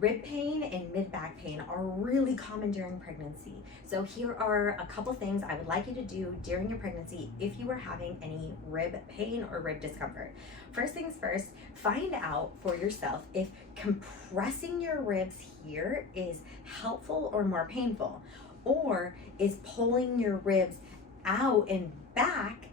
Rib pain and mid-back pain are really common during pregnancy. So here are a couple things I would like you to do during your pregnancy if you are having any rib pain or rib discomfort. First things first, find out for yourself if compressing your ribs here is helpful or more painful, or is pulling your ribs out and back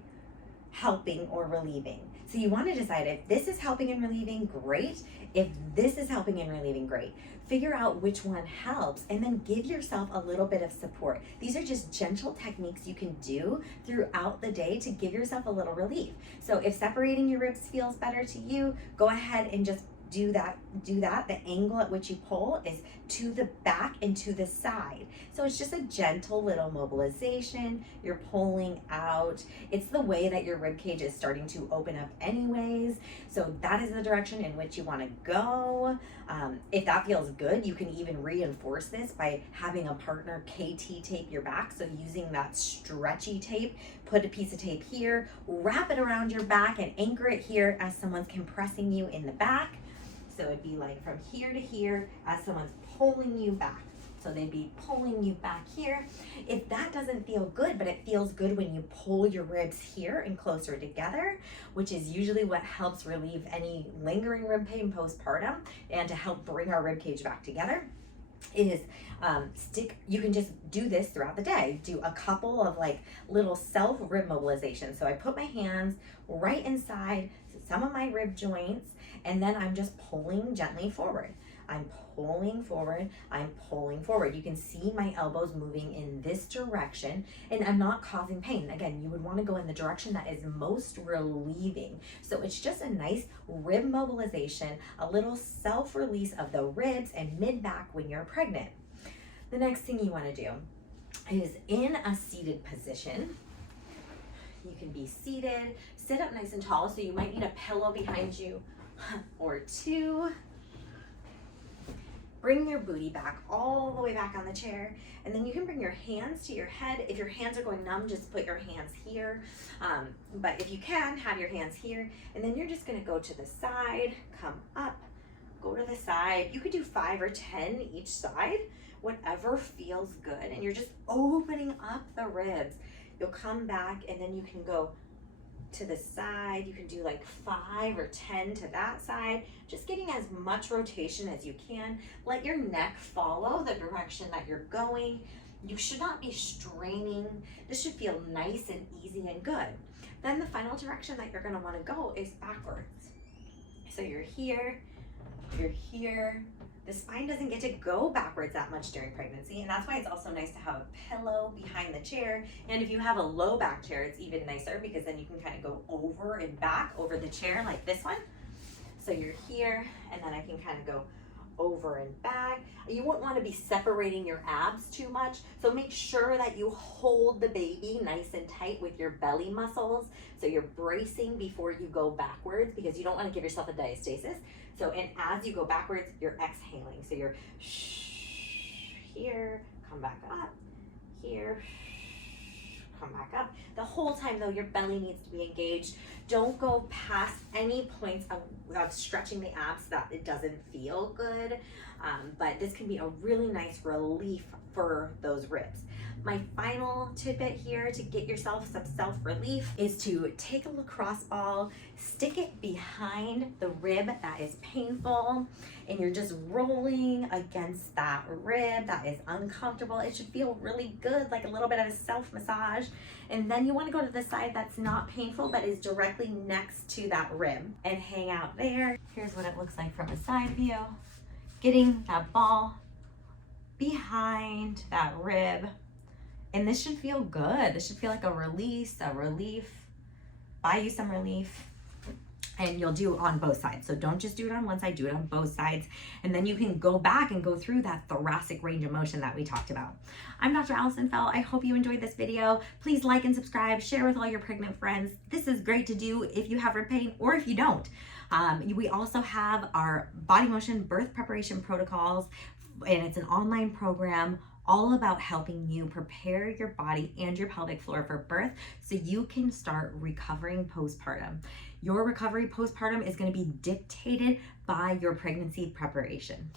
helping or relieving. So you want to decide if this is helping and relieving, great. If this is helping and relieving, great. Figure out which one helps and then give yourself a little bit of support. These are just gentle techniques you can do throughout the day to give yourself a little relief. So if separating your ribs feels better to you, go ahead and just do that. The angle at which you pull is to the back and to the side. So it's just a gentle little mobilization. You're pulling out. It's the way that your rib cage is starting to open up anyways. So that is the direction in which you want to go. If that feels good, you can even reinforce this by having a partner KT tape your back. So using that stretchy tape, put a piece of tape here, wrap it around your back and anchor it here as someone's compressing you in the back. So it'd be like from here to here as someone's pulling you back. So they'd be pulling you back here. If that doesn't feel good, but it feels good when you pull your ribs here and closer together, which is usually what helps relieve any lingering rib pain postpartum and to help bring our rib cage back together, is you can just do this throughout the day. Do a couple of like little self rib mobilizations. So I put my hands right inside some of my rib joints, and then I'm just pulling gently forward. I'm pulling forward, I'm pulling forward. You can see my elbows moving in this direction, and I'm not causing pain. Again, you would want to go in the direction that is most relieving. So it's just a nice rib mobilization, a little self-release of the ribs and mid-back when you're pregnant. The next thing you want to do is in a seated position. You can be seated, sit up nice and tall, so you might need a pillow behind you or two. Bring your booty back all the way back on the chair, and then you can bring your hands to your head. If your hands are going numb, just put your hands here. But if you can, have your hands here, and then you're just gonna go to the side, come up, go to the side. You could do 5 or 10 each side, whatever feels good, and you're just opening up the ribs. You'll come back, and then you can go to the side. You can do like 5 or 10 to that side, just getting as much rotation as you can. Let your neck follow the direction that you're going. You should not be straining. This should feel nice and easy and good. Then the final direction that you're going to want to go is backwards. So you're here, you're here. The spine doesn't get to go backwards that much during pregnancy, and that's why it's also nice to have a pillow behind the chair. And if you have a low back chair, it's even nicer because then you can kind of go over and back over the chair like this one. So you're here, and then I can kind of go over and back. You won't want to be separating your abs too much, so make sure that you hold the baby nice and tight with your belly muscles, so you're bracing before you go backwards because you don't want to give yourself a diastasis. So, and as you go backwards, you're exhaling. So you're here, come back up, here, come back up. The whole time though, your belly needs to be engaged. Don't go past any points of stretching the abs that it doesn't feel good. But this can be a really nice relief for those ribs. My final tidbit here to get yourself some self-relief is to take a lacrosse ball, stick it behind the rib that is painful, and you're just rolling against that rib that is uncomfortable. It should feel really good, like a little bit of a self-massage. And then you want to go to the side that's not painful but is directly next to that rib and hang out there. Here's what it looks like from a side view. Getting that ball behind that rib. And this should feel good. This should feel like a release, a relief, buy you some relief. And you'll do on both sides. So don't just do it on one side, do it on both sides. And then you can go back and go through that thoracic range of motion that we talked about. I'm Dr. Allison Feldt. I hope you enjoyed this video. Please like and subscribe, share with all your pregnant friends. This is great to do if you have rib pain or if you don't. We also have our body motion birth preparation protocols, and it's an online program all about helping you prepare your body and your pelvic floor for birth so you can start recovering postpartum. Your recovery postpartum is going to be dictated by your pregnancy preparation.